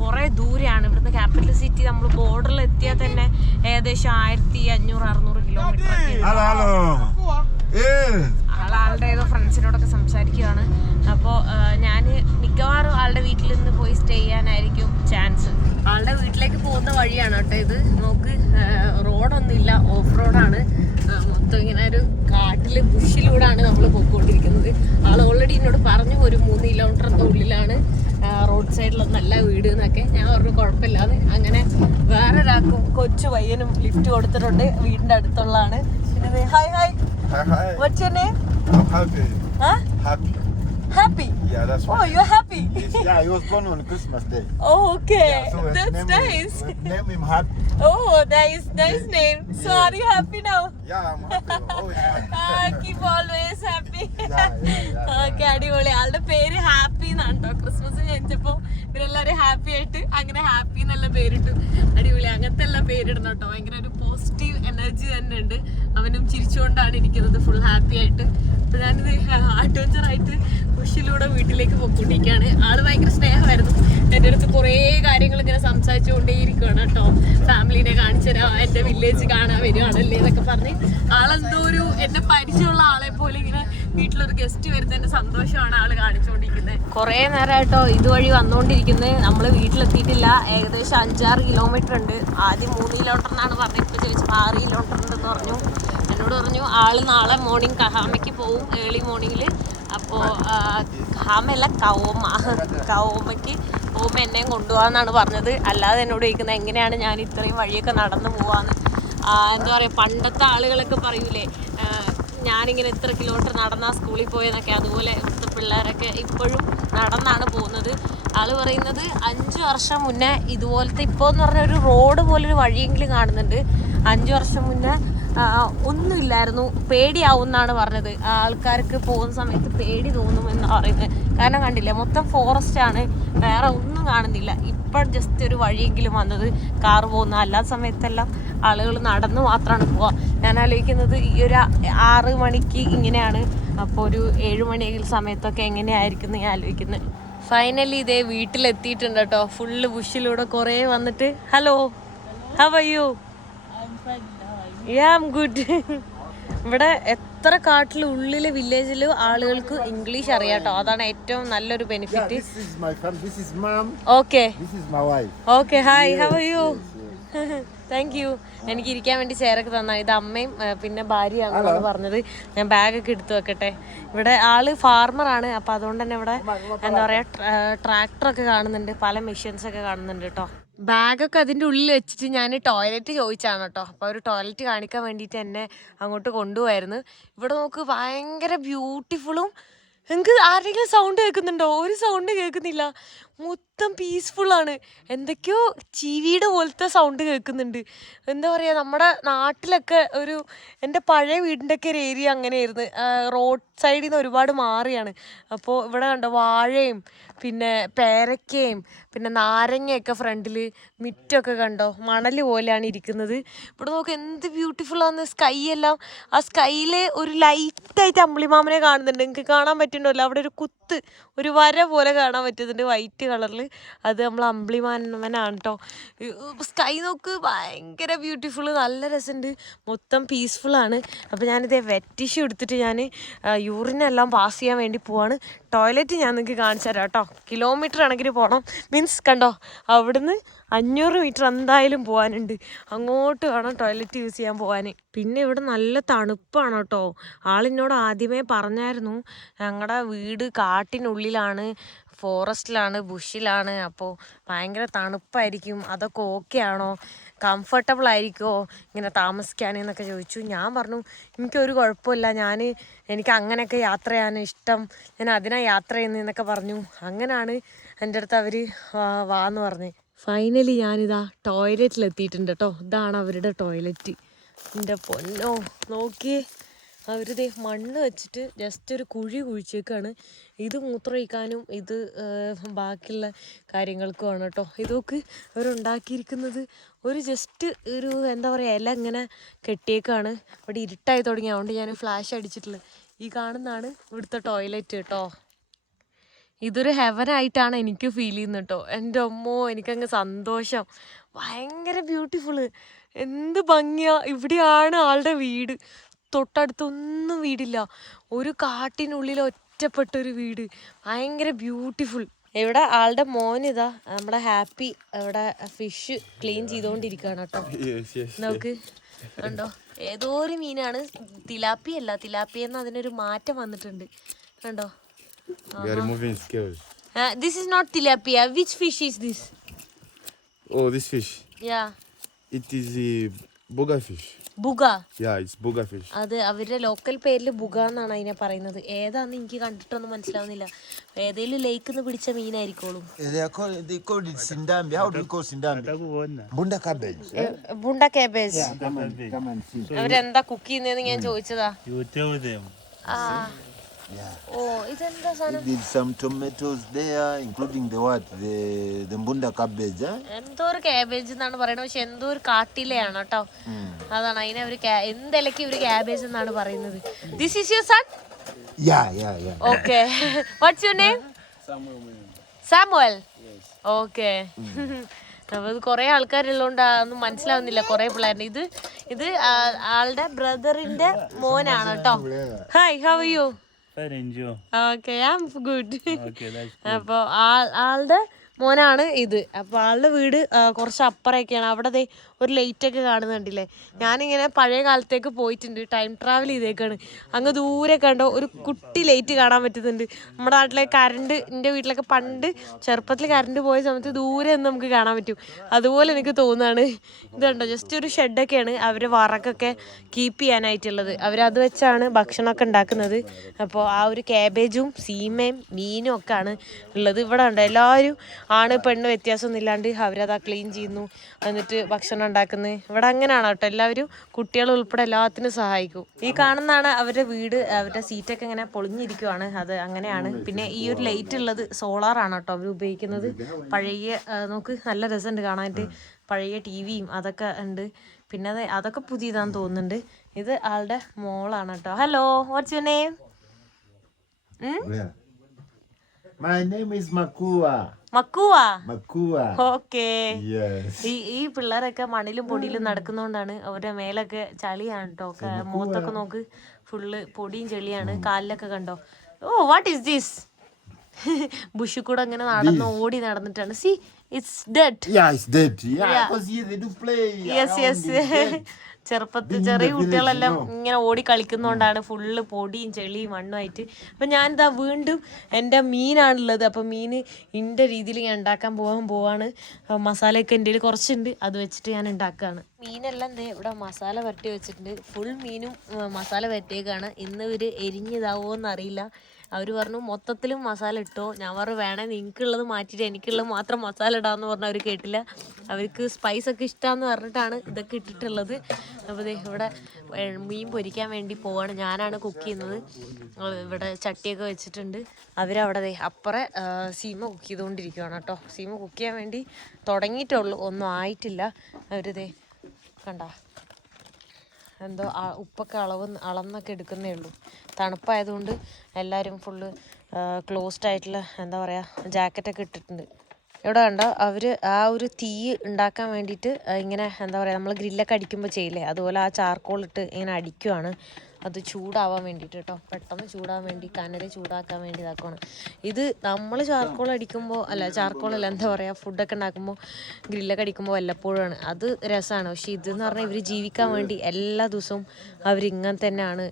കുറേ ദൂരെയാണ്. ഇവിടുന്ന് ക്യാപിറ്റൽ സിറ്റി നമ്മൾ ബോർഡറിൽ എത്തിയാൽ തന്നെ ഏകദേശം 1500-600 കിലോമീറ്റർ. Hello. ആളുടെ ഏതോ ഫ്രണ്ട്സിനോടൊക്കെ സംസാരിക്കുകയാണ്. അപ്പോൾ ഞാൻ മിക്കവാറും ആളുടെ വീട്ടിൽ നിന്ന് പോയി സ്റ്റേ ചെയ്യാനായിരിക്കും ചാൻസ്. ആളുടെ വീട്ടിലേക്ക് പോകുന്ന വഴിയാണ് കേട്ടോ ഇത്. നോക്ക്, റോഡൊന്നുമില്ല, ഓഫ് റോഡാണ്. മൊത്തം ഇങ്ങനെ ഒരു കാട്ടിൽ ബുഷിലൂടെയാണ് നമ്മൾ പോയിക്കൊണ്ടിരിക്കുന്നത്. ആൾ ഓൾറെഡി എന്നോട് പറഞ്ഞു ഒരു 3 കിലോമീറ്ററിൻ്റെ ഉള്ളിലാണ് റോഡ് സൈഡിലുള്ള നല്ല വീട് എന്നൊക്കെ. ഞാൻ പറഞ്ഞു കുഴപ്പമില്ലാന്ന്. അങ്ങനെ വേറൊരാൾക്കും കൊച്ചു പയ്യനും ലിഫ്റ്റ് കൊടുത്തിട്ടുണ്ട്, വീടിൻ്റെ അടുത്തുള്ളതാണ്. പിന്നെ hi. Hi. What's your name? I'm happy. Huh? Happy. Happy? Yeah, that's Oh, right. you're happy? Yes, yeah, he was born on Christmas Day. Oh, okay. Yeah, so That's nice. Name him Happy. Oh, nice name. So Yeah. are you happy now? Yeah, I'm happy. Always happy. Keep always happy. Yeah. Okay, അടിപൊളി. ആളുടെ പേര് happy എന്നാണ് കേട്ടോ. Christmas ജനിച്ചപ്പോ ഇവരെല്ലാവരും happy ആയിട്ട് അങ്ങനെ happy എന്നുള്ള പേരിട്ടു. അടിപൊളി. അങ്ങനത്തെ എല്ലാം പേരിടണം കേട്ടോ. ഭയങ്കര ഒരു പോസിറ്റീവ് എനർജി തന്നെ ഉണ്ട്. അവനും ചിരിച്ചുകൊണ്ടാണ് ഇരിക്കുന്നത്, ഫുൾ ഹാപ്പി ആയിട്ട്. അപ്പൊ ഞാനിത് അഡ്വഞ്ചറായിട്ട് ബുഷിലൂടെ വീട്ടിലേക്ക് പൊക്കോണ്ടിരിക്കുകയാണ്. ആള് ഭയങ്കര സ്നേഹമായിരുന്നു. എൻ്റെ അടുത്ത് കുറേ കാര്യങ്ങൾ ഇങ്ങനെ സംസാരിച്ചുകൊണ്ടേയിരിക്കുകയാണ് കേട്ടോ. ഫാമിലിനെ കാണിച്ചു തരാം, എൻ്റെ വില്ലേജ് കാണാൻ വരുവാണല്ലേ എന്നൊക്കെ പറഞ്ഞ് ആളെന്തോ ഒരു എന്നെ പരിചയമുള്ള ആളെ പോലെ ഇങ്ങനെ വീട്ടിലൊരു ഗസ്റ്റ് വരുന്നതിന്റെ സന്തോഷമാണ് ആള് കാണിച്ചുകൊണ്ടിരിക്കുന്നത്. കുറേ നേരമായിട്ടോ ഇതുവഴി വന്നുകൊണ്ടിരിക്കുന്നത്. നമ്മൾ വീട്ടിലെത്തിയിട്ടില്ല. ഏകദേശം 5-6 കിലോമീറ്റർ ഉണ്ട്. ആദ്യം 3 കിലോമീറ്റർ എന്നാണ് പറഞ്ഞത്. ഇപ്പോൾ ചോദിച്ചപ്പോൾ 6 കിലോമീറ്റർ ഉണ്ടെന്ന് പറഞ്ഞു. എന്നോട് പറഞ്ഞു ആള് നാളെ മോർണിംഗ് കഹാമയ്ക്ക് പോവും, ഏർലി മോർണിംഗിൽ. അപ്പോൾ ഹാമല്ല കവോമയ്ക്ക് ഓമ എന്നെയും കൊണ്ടുപോകാന്നാണ് പറഞ്ഞത്. അല്ലാതെ എന്നോട് ചോദിക്കുന്നത് എങ്ങനെയാണ് ഞാൻ ഇത്രയും വഴിയൊക്കെ നടന്നു പോവാന്ന്. എന്താ പറയുക, പണ്ടത്തെ ആളുകളൊക്കെ പറയൂലേ ഞാനിങ്ങനെ ഇത്ര കിലോമീറ്റർ നടന്നാ സ്കൂളിൽ പോയെന്നൊക്കെ, അതുപോലെ ഇവിടുത്തെ പിള്ളേരൊക്കെ ഇപ്പോഴും നടന്നാണ് പോകുന്നത്. ആള് പറയുന്നത് 5 വർഷം മുന്നേ ഇതുപോലത്തെ ഇപ്പോൾ എന്ന് പറഞ്ഞ ഒരു റോഡ് പോലൊരു വഴിയെങ്കിലും കാണുന്നുണ്ട്. 5 വർഷം മുന്നേ ഒന്നുമില്ലായിരുന്നു, പേടിയാവും എന്നാണ് പറഞ്ഞത്. ആൾക്കാർക്ക് പോകുന്ന സമയത്ത് പേടി തോന്നുമെന്നാണ് പറയുന്നത്. കാരണം കണ്ടില്ലേ, മൊത്തം ഫോറസ്റ്റ് ആണ്, വേറെ ഒന്നും കാണുന്നില്ല. ഇപ്പം ജസ്റ്റ് ഒരു വഴിയെങ്കിലും വന്നത് കാറ് പോകുന്ന, അല്ലാത്ത സമയത്തെല്ലാം ആളുകൾ നടന്ന് മാത്രമാണ് പോവുക. ഞാൻ ആലോചിക്കുന്നത് ഈ ഒരു 6 മണിക്ക് ഇങ്ങനെയാണ്, അപ്പോൾ ഒരു 7 മണി സമയത്തൊക്കെ എങ്ങനെയായിരിക്കും ഞാൻ ആലോചിക്കുന്നത്. ഫൈനലി ഇതേ വീട്ടിലെത്തിയിട്ടുണ്ട് കേട്ടോ. ഫുള്ള് ബുഷിലൂടെ കുറേ വന്നിട്ട്. Hello, how are you? I am good. ഇവിടെ എത്ര കാട്ടിലുള്ളിലെ വില്ലേജില് ആളുകൾക്ക് ഇംഗ്ലീഷ് അറിയാം കേട്ടോ. അതാണ് ഏറ്റവും നല്ലൊരു benefit. Okay okay, hi, how are U? Thank you. എനിക്ക് ഇരിക്കാൻ വേണ്ടി ചെയറൊക്കെ തന്നാ. ഇത് അമ്മയും പിന്നെ ഭാര്യയാണെന്നാണ് പറഞ്ഞത്. ഞാൻ ബാഗൊക്കെ എടുത്തു വെക്കട്ടെ. ഇവിടെ ആള് ഫാർമറാണ്, അപ്പം അതുകൊണ്ട് തന്നെ ഇവിടെ എന്താ പറയുക ട്രാക്ടറൊക്കെ കാണുന്നുണ്ട്, പല മെഷീൻസൊക്കെ കാണുന്നുണ്ട് കേട്ടോ. ബാഗൊക്കെ അതിൻ്റെ ഉള്ളിൽ വെച്ചിട്ട് ഞാൻ ടോയ്ലറ്റ് ചോദിച്ചാണ് കേട്ടോ. അപ്പോൾ ഒരു ടോയ്ലറ്റ് കാണിക്കാൻ വേണ്ടിയിട്ട് എന്നെ അങ്ങോട്ട് കൊണ്ടുപോയായിരുന്നു. ഇവിടെ നോക്ക്, ഭയങ്കര ബ്യൂട്ടിഫുള്ളും. നിങ്ങൾക്ക് ആരെങ്കിലും സൗണ്ട് കേൾക്കുന്നുണ്ടോ? ഒരു സൗണ്ട് കേൾക്കുന്നില്ല, മൊത്തം പീസ്ഫുള്ളാണ്. എന്തൊക്കെയോ ചീവീട് പോലത്തെ സൗണ്ട് കേൾക്കുന്നുണ്ട്. എന്താ പറയുക, നമ്മുടെ നാട്ടിലൊക്കെ ഒരു എൻ്റെ പഴയ വീടിൻ്റെ ഒക്കെ ഒരു ഏരിയ അങ്ങനെയായിരുന്നു. റോഡ് സൈഡിൽ നിന്ന് ഒരുപാട് മാറിയാണ്. അപ്പോൾ ഇവിടെ കണ്ടോ, വാഴയും പിന്നെ പേരക്കയും പിന്നെ നാരങ്ങയൊക്കെ ഫ്രണ്ടിൽ, മിറ്റമൊക്കെ കണ്ടോ, മണൽ പോലെയാണ് ഇരിക്കുന്നത്. ഇവിടെ നോക്ക് എന്ത് ബ്യൂട്ടിഫുള്ളാണ് സ്കൈ എല്ലാം. ആ സ്കൈയിൽ ഒരു ലൈറ്റായിട്ട് അമ്പിളിമാമനെ കാണുന്നുണ്ട്. നിങ്ങൾക്ക് കാണാൻ പറ്റുന്നുണ്ടല്ലോ, അവിടെ ഒരു കുത്ത്, ഒരു വര പോലെ കാണാൻ പറ്റുന്നുണ്ട് വൈറ്റ് കളറിൽ. അത് നമ്മൾ അമ്പിളിമാമനാണ് കേട്ടോ. സ്കൈ നോക്ക്, ഭയങ്കര ബ്യൂട്ടിഫുള്ള്, നല്ല രസമുണ്ട്, മൊത്തം പീസ്ഫുള്ളാണ്. അപ്പോൾ ഞാനിതേ വെറ്റ് ടിഷ്യൂ എടുത്തിട്ട് ഞാൻ യൂറിനെല്ലാം പാസ് ചെയ്യാൻ വേണ്ടി പോവാണ്. ടോയ്ലറ്റ് ഞാൻ നിങ്ങൾക്ക് കാണിച്ചു തരാം കേട്ടോ. കിലോമീറ്റർ കണക്കിന് പോകണം, മീൻസ് കണ്ടോ, അവിടുന്ന് 500 മീറ്റർ എന്തായാലും പോകാനുണ്ട്. അങ്ങോട്ട് വേണം ടോയ്ലറ്റ് യൂസ് ചെയ്യാൻ പോകാൻ. പിന്നെ ഇവിടെ നല്ല തണുപ്പാണ് കേട്ടോ. ആളിനോട് ആദ്യമേ പറഞ്ഞായിരുന്നു ഞങ്ങളുടെ വീട് കാട്ടിനുള്ളിലാണ്, ഫോറസ്റ്റിലാണ്, ബുഷിലാണ്, അപ്പോൾ ഭയങ്കര തണുപ്പായിരിക്കും, അതൊക്കെ ഓക്കെ ആണോ, കംഫർട്ടബിൾ ആയിരിക്കുമോ ഇങ്ങനെ താമസിക്കാനെന്നൊക്കെ ചോദിച്ചു. ഞാൻ പറഞ്ഞു എനിക്കൊരു കുഴപ്പമില്ല, എനിക്ക് അങ്ങനെയൊക്കെ യാത്ര ചെയ്യാൻ ഇഷ്ടം, ഞാൻ അതിനാണ് യാത്ര ചെയ്യുന്നതെന്നൊക്കെ പറഞ്ഞു. അങ്ങനെയാണ് എൻ്റെ അടുത്ത് അവർ വാന്ന് പറഞ്ഞ്. ഫൈനലി ഞാനിതാ ടോയ്ലറ്റിലെത്തിയിട്ടുണ്ട് കേട്ടോ. ഇതാണ് അവരുടെ ടോയ്ലറ്റ്. എൻ്റെ പൊന്നോ, നോക്കിയേ, അവരിതേ മണ്ണ് വെച്ചിട്ട് ജസ്റ്റ് ഒരു കുഴി കുഴിച്ചേക്കാണ്. ഇത് മൂത്രമൊഴിക്കാനും ഇത് ബാക്കിയുള്ള കാര്യങ്ങൾക്കുമാണ് കേട്ടോ. ഇതൊക്കെ അവരുണ്ടാക്കിയിരിക്കുന്നത് ഒരു ജസ്റ്റ് ഒരു എന്താ പറയുക, ഇല ഇങ്ങനെ കെട്ടിയേക്കാണ്. ഇവിടെ ഇരുട്ടായി തുടങ്ങി, അതുകൊണ്ട് ഞാൻ ഫ്ലാഷ് അടിച്ചിട്ടുള്ളത്. ഈ കാണുന്നതാണ് ഇവിടുത്തെ ടോയ്ലറ്റ് കേട്ടോ. ഇതൊരു ഹെവനായിട്ടാണ് എനിക്ക് ഫീൽ ചെയ്യുന്നത് കേട്ടോ. എൻ്റെ അമ്മോ, എനിക്കങ്ങ് സന്തോഷം, ഭയങ്കര ബ്യൂട്ടിഫുള്ള്, എന്ത് ഭംഗിയാ. ഇവിടെയാണ് ആളുടെ വീട്, തൊട്ടടുത്തൊന്നും വീടില്ല, ഒരു കാട്ടിനുള്ളിൽ ഒറ്റപ്പെട്ടൊരു വീട്, ഭയങ്കര ബ്യൂട്ടിഫുൾ. ഇവിടെ ആളുടെ മോനിതാ നമ്മുടെ ഹാപ്പി ഇവിടെ ഫിഷ് ക്ലീൻ ചെയ്തുകൊണ്ടിരിക്കുകയാണ് കേട്ടോ. നമുക്ക് കണ്ടോ, ഏതോ ഒരു മീനാണ്, തിലാപ്പിയല്ല, തിലാപ്പിയെന്ന് അതിനൊരു മാറ്റം വന്നിട്ടുണ്ട് കണ്ടോ. We are removing scales. This is not tilapia. Which fish is this? Oh, this fish. Yeah. It is a buga fish. Buga. Yeah, it's buga fish. അത് അവരുടെ ലോക്കൽ പേരിൽ ബുഗ എന്നാണ് അതിനെ പറയുന്നത്. ഏതാന്ന് എനിക്ക് കണ്ടിട്ടൊന്നും മനസ്സിലാവുന്നില്ല. ഏതെങ്കിലും ലേക്കിൽ നിന്ന് പിടിച്ച മീനായിരിക്കോളും. They call it sindambi. How do you call sindambi? Bunda cabbage. ബുണ്ട കാബേജ്. Come and see. അവരെന്താ കുക്ക് ചെയ്യുന്നതെന്ന് ഞാൻ ചോദിച്ചതാ. You tell them. Yeah. ഓ, ഇതെന്താ സാധനം? There's some tomatoes there, including the what? The bunda cabbage. എന്തോ ഒരു കാബേജ് എന്നാണ് പറയുന്നത്, പക്ഷെ എന്തോ ഒരു കാട്ടിലെയാണ് കേട്ടോ. അതാണ് അതിനെ അവര് എന്തിലക്ക് ഇവര് കാബേജ് എന്നാണ് പറയുന്നത്. This is your sun? Yeah. Okay. Watts your name? Samuel. Okay. അപ്പോൾ ഇത് കുറേ ആൾക്കാരുള്ളതുകൊണ്ട് ഒന്നും മനസ്സിലാവുന്നില്ല, കുറേ പിള്ളേരുടെ. ഇത് ആളുടെ ബ്രദറിന്റെ മോനാണ് കേട്ടോ. Hi, how are you? Okay, I am good. അപ്പോൾ ആളുടെ മോനാണ് ഇത്. അപ്പോൾ ആളുടെ വീട് കുറച്ച് അപ്പുറമൊക്കെയാണ്. അവിടെ ഒരു ലൈറ്റൊക്കെ കാണുന്നുണ്ടില്ലേ. ഞാനിങ്ങനെ പഴയ കാലത്തേക്ക് പോയിട്ടുണ്ട്, ടൈം ട്രാവൽ ചെയ്തേക്കാണ്. അങ്ങ് ദൂരെ കണ്ടോ ഒരു കുട്ടി ലൈറ്റ് കാണാൻ പറ്റുന്നുണ്ട്. നമ്മുടെ നാട്ടിലെ കറണ്ട്, എൻ്റെ വീട്ടിലൊക്കെ പണ്ട് ചെറുപ്പത്തിൽ കറണ്ട് പോയ സമയത്ത് ദൂരെ നിന്ന് നമുക്ക് കാണാൻ പറ്റും. അതുപോലെ എനിക്ക് തോന്നുകയാണ്. ഇതുണ്ടോ ജസ്റ്റ് ഒരു ഷെഡൊക്കെയാണ് അവർ വറക്കൊക്കെ കീപ്പ് ചെയ്യാനായിട്ടുള്ളത്. അവരത് വെച്ചാണ് ഭക്ഷണമൊക്കെ ഉണ്ടാക്കുന്നത്. അപ്പോൾ ആ ഒരു ക്യാബേജും സീമയും മീനും ഒക്കെ ആണ് ഉള്ളത്. ഇവിടെ ഉണ്ട് എല്ലാവരും ആണ് പെണ്ണ് വ്യത്യാസമൊന്നും ഇല്ലാണ്ട് അവരതാ ക്ലീൻ ചെയ്യുന്നു, എന്നിട്ട് ഭക്ഷണം ഉണ്ടാക്കുന്നത്. ഇവിടെ അങ്ങനെയാണ് കേട്ടോ, എല്ലാവരും കുട്ടികൾ ഉൾപ്പെടെ എല്ലാത്തിനും സഹായിക്കും. ഈ കാണുന്നതാണ് അവരുടെ വീട്. അവരുടെ സീറ്റൊക്കെ ഇങ്ങനെ പൊളിഞ്ഞിരിക്കുവാണ്, അത് അങ്ങനെയാണ്. പിന്നെ ഈ ഒരു ലൈറ്റ് ഉള്ളത് സോളാറാണ് കേട്ടോ അവർ ഉപയോഗിക്കുന്നത്. പഴയ നോക്ക് നല്ല രസമുണ്ട് കാണാനായിട്ട്. പഴയ ടിവിയും അതൊക്കെ ഉണ്ട്. പിന്നെ അതൊക്കെ പുതിയതാന്ന് തോന്നുന്നുണ്ട്. ഇത് ആളുടെ മോളാണ് കേട്ടോ. Hello, what's your name? My name is Makua. Makua. Okay. Yes. ഈ പിള്ളേരൊക്കെ മണ്ണിലും പൊടിയിലും നടക്കുന്നോണ്ടാണ് അവരുടെ മേലൊക്കെ ചളിയാണ് കേട്ടോ. മുഖത്തൊക്കെ നോക്ക് ഫുള്ള് പൊടിയും ചെളിയാണ്. കാലിലൊക്കെ കണ്ടോ. Oh what is this? ബുഷിൽ കൂടെ അങ്ങനെ ഓടി നടന്നിട്ടാണ്. See it's dead. Yeah, it's dead. Yeah, because here they do play. Yes. ചെറുപ്പത്തിൽ ചെറിയ കുട്ടികളെല്ലാം ഇങ്ങനെ ഓടി കളിക്കുന്നോണ്ടാണ് ഫുള്ള് പൊടിയും ചെളിയും മണ്ണുമായിട്ട്. അപ്പം ഞാനിതാ വീണ്ടും എൻ്റെ മീനാണുള്ളത്. അപ്പം മീൻ ഇൻ്റെ രീതിയിൽ ഞാൻ ഉണ്ടാക്കാൻ പോവാണ്. മസാലയൊക്കെ എൻ്റെ കയ്യിൽ കുറച്ചുണ്ട്, അത് വെച്ചിട്ട് ഞാൻ ഉണ്ടാക്കുകയാണ്. മീനെല്ലാം ഇവിടെ മസാല പുരട്ടി വെച്ചിട്ടുണ്ട്. ഫുൾ മീനും മസാല പുരട്ടിയേക്കാണ്. ഇന്ന് ഇവർ എരിഞ്ഞിതാവോ എന്നറിയില്ല. അവർ പറഞ്ഞു മൊത്തത്തിലും മസാല ഇട്ടോ. ഞാൻ പറഞ്ഞു വേണേ നിങ്ങൾക്കുള്ളത് മാറ്റിയിട്ട് എനിക്കുള്ളത് മാത്രം മസാല ഇടാമെന്ന് പറഞ്ഞാൽ അവർ കേട്ടില്ല. അവർക്ക് സ്പൈസൊക്കെ ഇഷ്ടമാണെന്ന് പറഞ്ഞിട്ടാണ് ഇതൊക്കെ ഇട്ടിട്ടുള്ളത്. അപ്പോൾ ഇവിടെ മീൻ പൊരിക്കാൻ വേണ്ടി പോവാണ്. ഞാനാണ് കുക്ക് ചെയ്യുന്നത്. ഇവിടെ ചട്ടിയൊക്കെ വെച്ചിട്ടുണ്ട്. അവരവിടെ അപ്പുറം സീമ കുക്ക് ചെയ്തുകൊണ്ടിരിക്കുകയാണ് കേട്ടോ. സീമ കുക്ക് ചെയ്യാൻ വേണ്ടി തുടങ്ങിയിട്ടുള്ളൂ, ഒന്നും ആയിട്ടില്ല. അവരിതേ കണ്ടോ എന്തോ ഉപ്പൊക്കെ അളന്നൊക്കെ എടുക്കുന്നേ ഉള്ളൂ. തണുപ്പായതുകൊണ്ട് എല്ലാവരും ഫുള്ള് ക്ലോസ്ഡ് ആയിട്ടുള്ള എന്താ പറയുക ജാക്കറ്റൊക്കെ ഇട്ടിട്ടുണ്ട്. ഇവിടെ കണ്ടോ അവർ ആ ഒരു തീ ഉണ്ടാക്കാൻ വേണ്ടിയിട്ട് ഇങ്ങനെ എന്താ പറയുക നമ്മൾ ഗ്രില്ലൊക്കെ അടിക്കുമ്പോൾ ചെയ്യില്ലേ, അതുപോലെ ആ ചാർക്കോളിട്ട് ഇങ്ങനെ അടിക്കുവാണ്. അത് ചൂടാവാൻ വേണ്ടിയിട്ട് കേട്ടോ, പെട്ടെന്ന് ചൂടാവാൻ വേണ്ടി കനൽ ചൂടാക്കാൻ വേണ്ടി ഇതാക്കണം. ഇത് നമ്മൾ ചാർക്കോൾ അടിക്കുമ്പോൾ ചാർക്കോളല്ല എന്താ പറയുക ഫുഡൊക്കെ ഉണ്ടാക്കുമ്പോൾ ഗ്രില്ലൊക്കെ അടിക്കുമ്പോൾ വല്ലപ്പോഴാണ് അത് രസമാണ്. പക്ഷെ ഇതെന്ന് പറഞ്ഞാൽ ഇവർ ജീവിക്കാൻ വേണ്ടി എല്ലാ ദിവസവും അവരിങ്ങനെ തന്നെയാണ്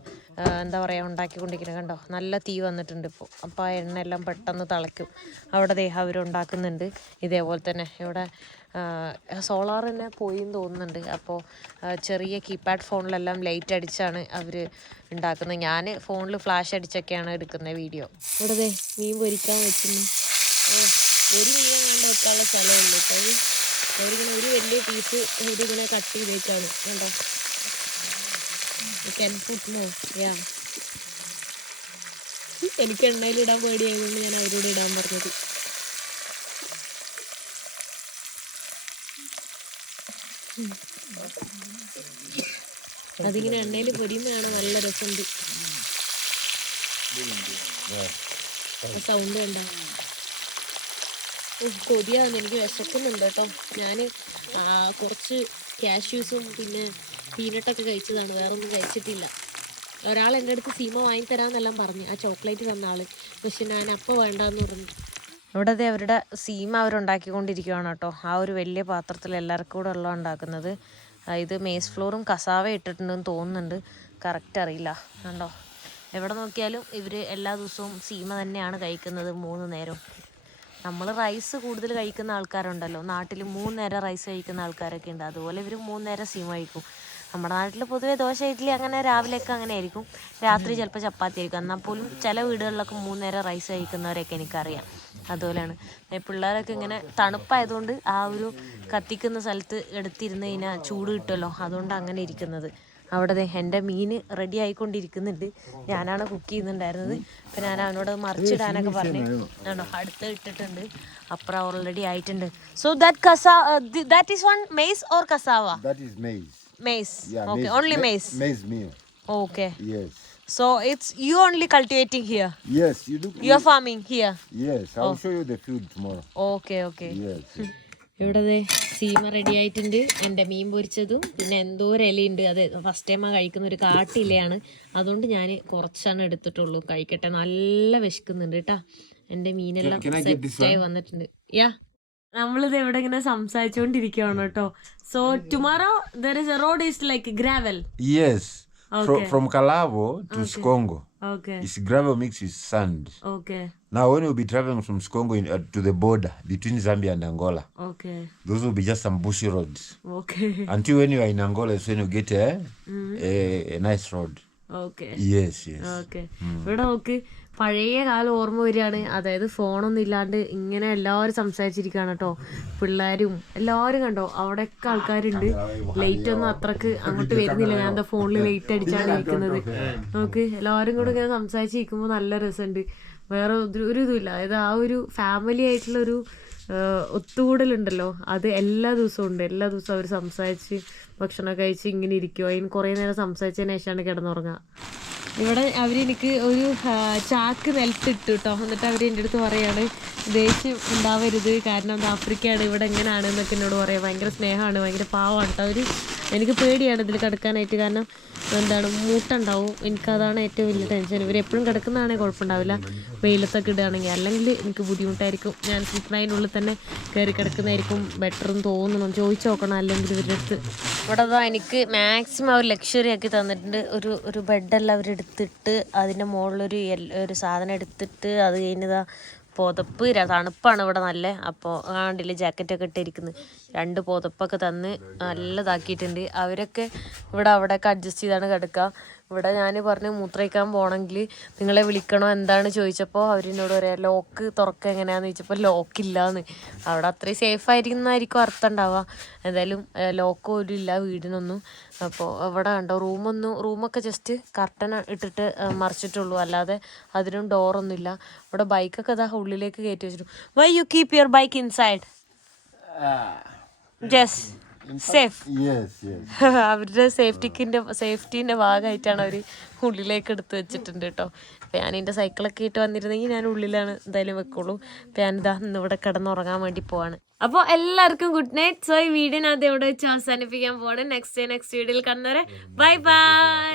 എന്താ പറയുക ഉണ്ടാക്കിക്കൊണ്ടിരിക്കുന്നത്. കണ്ടോ നല്ല തീ വന്നിട്ടുണ്ട് ഇപ്പോൾ. അപ്പോൾ ആ എണ്ണ എല്ലാം പെട്ടെന്ന് തിളയ്ക്കും. അവിടെ അവരുണ്ടാക്കുന്നുണ്ട്. ഇതേപോലെ തന്നെ ഇവിടെ സോളാർ തന്നെ പോയിന്ന് തോന്നുന്നുണ്ട്. അപ്പോൾ ചെറിയ കീപാഡ് ഫോണിലെല്ലാം ലൈറ്റ് അടിച്ചാണ് അവർ ഉണ്ടാക്കുന്നത്. ഞാൻ ഫോണിൽ ഫ്ലാഷ് അടിച്ചൊക്കെയാണ് എടുക്കുന്നത് വീഡിയോ. ഇവിടെ മീൻ പൊരിക്കാൻ വെക്കുന്നു. ഒരു മീൻ വേണ്ട വെക്കാനുള്ള സ്ഥലമുള്ളൂ. അപ്പോൾ അവരിങ്ങനെ ഒരു വലിയ പീസ് ഇതിങ്ങനെ കട്ട് ചെയ്തേക്കാണ്. കണ്ടോ എനിക്ക് എണ്ണയിലിടാൻ പേടിയായതുകൊണ്ട് ഞാൻ അവരോട് ഇടാൻ പറഞ്ഞത്. അതിങ്ങനെ എണ്ണയിൽ പൊരിയുമ്പോഴാണ് നല്ല രസമുണ്ട്. സൗണ്ട് കണ്ട കൊതിയാവുന്നു. എനിക്ക് വിശക്കുന്നുണ്ട് കേട്ടോ. ഞാൻ കുറച്ച് കാഷ്യൂസും പിന്നെ പീനട്ടൊക്കെ കഴിച്ചതാണ്, വേറെ ഒന്നും കഴിച്ചിട്ടില്ല. ഒരാൾ എൻ്റെ അടുത്ത് സീമ വാങ്ങിത്തരാമെന്നെല്ലാം പറഞ്ഞു, ആ ചോക്ലേറ്റ് തന്ന ആൾ. പക്ഷെ ഞാൻ അപ്പോൾ വേണ്ടാന്ന് പറഞ്ഞു. ഇവിടത്തെ അവരുടെ സീമ അവരുണ്ടാക്കിക്കൊണ്ടിരിക്കുകയാണ് കേട്ടോ. ആ ഒരു വലിയ പാത്രത്തിൽ എല്ലാവർക്കും കൂടെ ഉള്ള ഉണ്ടാക്കുന്നത്. ഇത് മേസ് ഫ്ലോറും കസാവ ഇട്ടിട്ടുണ്ടെന്ന് തോന്നുന്നുണ്ട്, കറക്റ്റ് അറിയില്ല. കണ്ടോ എവിടെ നോക്കിയാലും ഇവർ എല്ലാ ദിവസവും സീമ തന്നെയാണ് കഴിക്കുന്നത് 3 നേരം. നമ്മൾ റൈസ് കൂടുതൽ കഴിക്കുന്ന ആൾക്കാരുണ്ടല്ലോ, നാട്ടിൽ 3 നേരം റൈസ് കഴിക്കുന്ന ആൾക്കാരൊക്കെ ഉണ്ട്. അതുപോലെ ഇവർ 3 നേരം സീമ കഴിക്കും. നമ്മുടെ നാട്ടിൽ പൊതുവേ ദോശ ഇഡ്ഡലി അങ്ങനെ രാവിലെയൊക്കെ അങ്ങനെ ആയിരിക്കും, രാത്രി ചിലപ്പോൾ ചപ്പാത്തി ആയിരിക്കും. എന്നാൽ പോലും ചില വീടുകളിലൊക്കെ 3 നേരം റൈസ് കഴിക്കുന്നവരെയൊക്കെ എനിക്കറിയാം. അതുപോലെയാണ് പിള്ളേരൊക്കെ ഇങ്ങനെ തണുപ്പായതുകൊണ്ട് ആ ഒരു കത്തിക്കുന്ന സ്ഥലത്ത് എടുത്തിരുന്ന് കഴിഞ്ഞാൽ ചൂട് കിട്ടുമല്ലോ, അതുകൊണ്ട് അങ്ങനെ ഇരിക്കുന്നത്. അവിടെ എൻ്റെ മീൻ റെഡി ആയിക്കൊണ്ടിരിക്കുന്നുണ്ട്. ഞാനാണ് കുക്ക് ചെയ്യുന്നുണ്ടായിരുന്നത്. അപ്പം ഞാൻ അവനോട് മറിച്ചിടാനൊക്കെ പറഞ്ഞു. ആണോ അടുത്ത് ഇട്ടിട്ടുണ്ട്, അപ്പുറം ഓൾറെഡി ആയിട്ടുണ്ട്. So that is one maze or cassava? That is maize. Maize. Yeah, Okay, maize. only maize. Maize meal. Okay. Yes. So it's you only cultivating here. Yes, you do. You're farming here. Yes, I will show you the field tomorrow. Okay, okay. Yes. ഇവിടെ Seema ready ആയിട്ടുണ്ട്. എൻ്റെ മീൻ പൊരിച്ചതും പിന്നെ എന്തോ ഒരു ഇലയുണ്ട്, അത് first time കഴിക്കുന്ന ഒരു കാട്ടിലയാണ്. അതുകൊണ്ട് ഞാൻ കുറച്ചാണ് എടുത്തിട്ടുള്ളൂ. കഴിക്കട്ടെ, നല്ല വിശക്കുന്നുണ്ട് കേട്ടാ. എൻ്റെ മീനെല്ലാം സെറ്റായി വന്നിട്ടുണ്ട്. യാ നമ്മളിത് എവിടെ ഇങ്ങനെ സംസാരിച്ചുകൊണ്ടിരിക്കുകയാണ് കേട്ടോ. So tomorrow there is a road is like gravel. Yes. Okay. From Kalabo to Skongo. Okay. It's gravel mixed with sand. Okay. Now, when you'll be traveling from Skongo to the border between Zambia and Angola, Okay. those will be just some bushy roads. Okay. Until when you are in Angola, is when you get a nice road. Okay. Yes, yes. Okay. ഇവിടെ നോക്ക് പഴയ കാലം ഓർമ്മ വരികയാണ്. അതായത് ഫോണൊന്നും ഇല്ലാണ്ട് ഇങ്ങനെ എല്ലാവരും സംസാരിച്ചിരിക്കുകയാണ് കേട്ടോ. പിള്ളേരും എല്ലാവരും കണ്ടോ, അവിടെയൊക്കെ ആൾക്കാരുണ്ട്. ലൈറ്റ് ഒന്നും അത്രക്ക് അങ്ങോട്ട് വരുന്നില്ല. ഞാൻ എന്താ ഫോണിൽ ലൈറ്റ് അടിച്ചാണ് ഇരിക്കുന്നത്. നോക്ക് എല്ലാവരും കൂടെ ഇങ്ങനെ സംസാരിച്ചിരിക്കുമ്പോൾ നല്ല രസമുണ്ട്. വേറെ ഒരു ഇതുമില്ല. അതായത് ആ ഒരു ഫാമിലി ആയിട്ടുള്ളൊരു ഒത്തുകൂടലുണ്ടല്ലോ, അത് എല്ലാ ദിവസവും ഉണ്ട്. എല്ലാ ദിവസവും അവർ സംസാരിച്ച് ഭക്ഷണം കഴിച്ച് ഇങ്ങനെ ഇരിക്കുമോ. അതിന് കുറേ നേരം സംസാരിച്ചതിന് ശേഷമാണ് കിടന്നുറങ്ങുക. ഇവിടെ അവരെനിക്ക് ഒരു ചാക്ക് നിലത്തിട്ടു കേട്ടോ. എന്നിട്ട് അവർ എൻ്റെ അടുത്ത് പറയാണ് ദേഷ്യം ഉണ്ടാവരുത്, കാരണം അത് ആഫ്രിക്കയാണ്, ഇവിടെ എങ്ങനെയാണ് എന്നൊക്കെ എന്നോട് പറയാം. ഭയങ്കര സ്നേഹമാണ്, ഭയങ്കര പാവമാണ് കേട്ടോ അവർ. എനിക്ക് പേടിയാണ് ഇതിൽ കിടക്കാനായിട്ട്, കാരണം എന്താണ് മൂട്ടുണ്ടാവും. എനിക്കതാണ് ഏറ്റവും വലിയ ടെൻഷൻ. ഇവർ എപ്പോഴും കിടക്കുന്നതാണെങ്കിൽ കുഴപ്പമുണ്ടാവില്ല, വെയിലത്തൊക്കെ ഇടുകയാണെങ്കിൽ. അല്ലെങ്കിൽ എനിക്ക് ബുദ്ധിമുട്ടായിരിക്കും. ഞാൻ സിപ്ലൈനുള്ളിൽ തന്നെ കയറി കിടക്കുന്നതായിരിക്കും ബെറ്റർ എന്ന് തോന്നണം. ചോദിച്ചു നോക്കണം അല്ലെങ്കിൽ ഇവരുടെ അടുത്ത്. ഇവിടെ അതാ എനിക്ക് മാക്സിമം അവർ ലക്ഷറി ആക്കി തന്നിട്ടുണ്ട്. ഒരു ബെഡെല്ലാം അവരെടുത്തിട്ട് അതിൻ്റെ മുകളിലൊരു ഒരു സാധനം എടുത്തിട്ട് അത് കഴിഞ്ഞതാ പുതപ്പ്. തണുപ്പാണ് ഇവിടെ നല്ല. അപ്പോൾ ആണ്ടില് ജാക്കറ്റൊക്കെ ഇട്ടിരിക്കുന്നത്. 2 പുതപ്പൊക്കെ തന്ന് നല്ലതാക്കിയിട്ടുണ്ട്. അവരൊക്കെ ഇവിടെ അവിടെയൊക്കെ അഡ്ജസ്റ്റ് ചെയ്താണ് കിടക്കുക. ഇവിടെ ഞാൻ പറഞ്ഞു മൂത്രയിക്കാൻ പോകണമെങ്കിൽ നിങ്ങളെ വിളിക്കണോ എന്താണ് ചോദിച്ചപ്പോൾ അവരെന്നോട് പറയാം ലോക്ക് തുറക്കുക എങ്ങനെയാണെന്ന് ചോദിച്ചപ്പോൾ ലോക്കില്ലാന്ന്. അവിടെ അത്രയും സേഫ് ആയിരിക്കുന്നതായിരിക്കും അർത്ഥം ഉണ്ടാവുക. എന്തായാലും ലോക്ക് പോലും ഇല്ല വീടിനൊന്നും. അപ്പോൾ ഇവിടെ കണ്ടോ റൂമൊക്കെ ജസ്റ്റ് കർട്ടൻ ഇട്ടിട്ട് മറിച്ചിട്ടുള്ളൂ, അല്ലാതെ അതിനും ഡോറൊന്നുമില്ല. ഇവിടെ ബൈക്കൊക്കെ അതാ ഉള്ളിലേക്ക് കയറ്റി വെച്ചിട്ടു. Why you keep your bike inside? Just safe. Yes, yes. അവരുടെ സേഫ്റ്റീൻ്റെ ഭാഗമായിട്ടാണ് അവർ ഉള്ളിലേക്ക് എടുത്ത് വെച്ചിട്ടുണ്ട് കേട്ടോ. അപ്പം ഞാൻ എൻ്റെ സൈക്കിളൊക്കെ ഇട്ട് വന്നിരുന്നെങ്കിൽ ഞാൻ ഉള്ളിലാണ് എന്തായാലും വെക്കുള്ളൂ. അപ്പം ഞാനിതാ ഇന്നിവിടെ കിടന്നുറങ്ങാൻ വേണ്ടി പോവാണ്. അപ്പോൾ എല്ലാവർക്കും ഗുഡ് നൈറ്റ്. സോ ഈ വീഡിയോ ഞാൻ എവിടെ വെച്ച് അവസാനിപ്പിക്കാൻ പോവാണ്. നെക്സ്റ്റ് വീഡിയോയിൽ കാണുന്നവരെ ബൈ ബൈ.